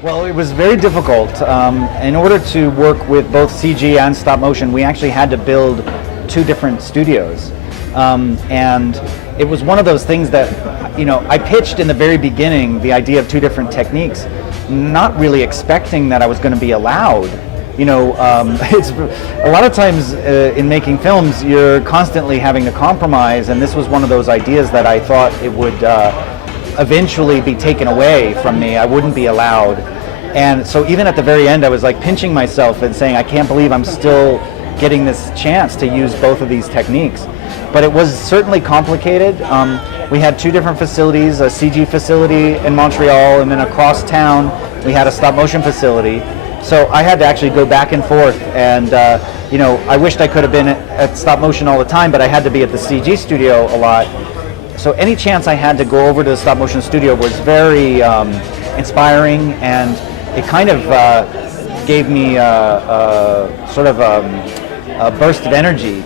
Well, it was very difficult. In order to work with both CG and stop motion, we actually had to build two different studios. And it was one of those things that, I pitched in the very beginning the idea of two different techniques, not really expecting that I was going to be allowed. It's a lot of times in making films, you're constantly having to compromise, and this was one of those ideas that I thought it would eventually be taken away from me. I wouldn't be allowed. And so even at the very end, I was like pinching myself and saying, I can't believe I'm still getting this chance to use both of these techniques. But it was certainly complicated. We had two different facilities, a CG facility in Montreal, and then across town we had a stop motion facility. So I had to actually go back and forth, and I wished I could have been at stop motion all the time, but I had to be at the CG studio a lot. So any chance I had to go over to the stop motion studio was very inspiring, and it kind of gave me sort of a burst of energy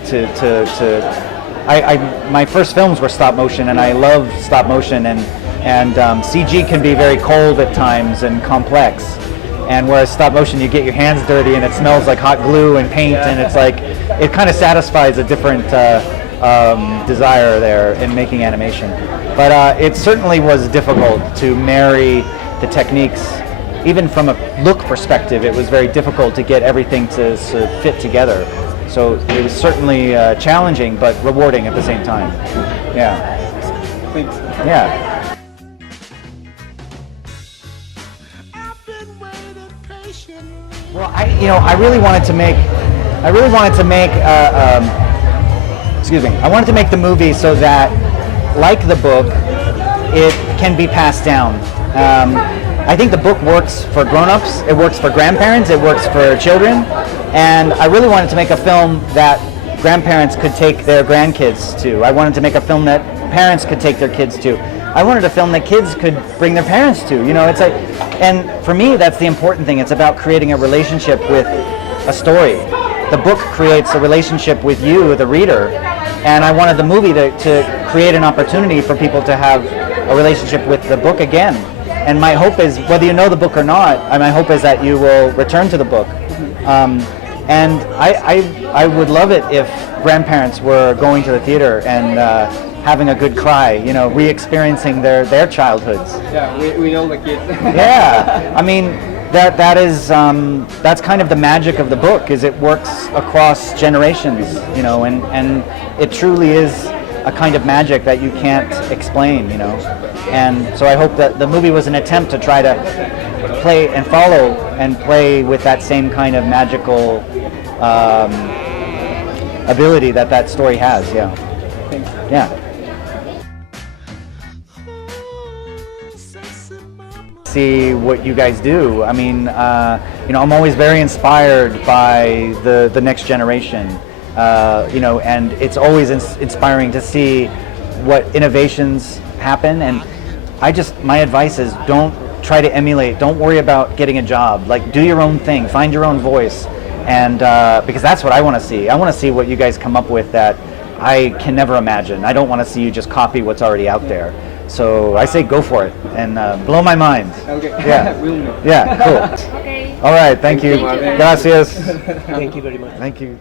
my first films were stop motion, and I love stop motion, and CG can be very cold at times and complex. And whereas stop motion, you get your hands dirty and it smells like hot glue and paint, and it's like, it kind of satisfies a different desire there in making animation. But it certainly was difficult to marry the techniques. Even from a look perspective, it was very difficult to get everything to fit together. So it was certainly challenging, but rewarding at the same time. Yeah. Thanks. Yeah. Well, I really wanted to make the movie so that, like the book, it can be passed down. I think the book works for grown-ups, it works for grandparents, it works for children, and I really wanted to make a film that grandparents could take their grandkids to. I wanted to make a film that parents could take their kids to. I wanted a film that kids could bring their parents to. It's like, and for me, that's the important thing. It's about creating a relationship with a story. The book creates a relationship with you, the reader, and I wanted the movie to create an opportunity for people to have a relationship with the book again. And my hope is, whether you know the book or not, my hope is that you will return to the book. And I would love it if grandparents were going to the theater and having a good cry, re-experiencing their childhoods. Yeah, we know the kids. Yeah, I mean, that's kind of the magic of the book, is it works across generations, and it truly is a kind of magic that you can't explain, And so I hope that the movie was an attempt to try to play and follow and play with that same kind of magical ability that story has. Yeah. Thanks. Yeah. See what you guys do. I mean, I'm always very inspired by the next generation. And it's always inspiring to see what innovations happen. And my advice is, don't try to emulate. Don't worry about getting a job. Like, do your own thing. Find your own voice. And because that's what I want to see. I want to see what you guys come up with that I can never imagine. I don't want to see you just copy what's already out there. So I say go for it and blow my mind. Okay. Yeah. We'll know. Yeah. Cool. Okay. All right. Thank you. Thank you. Gracias. Thank you very much. Thank you.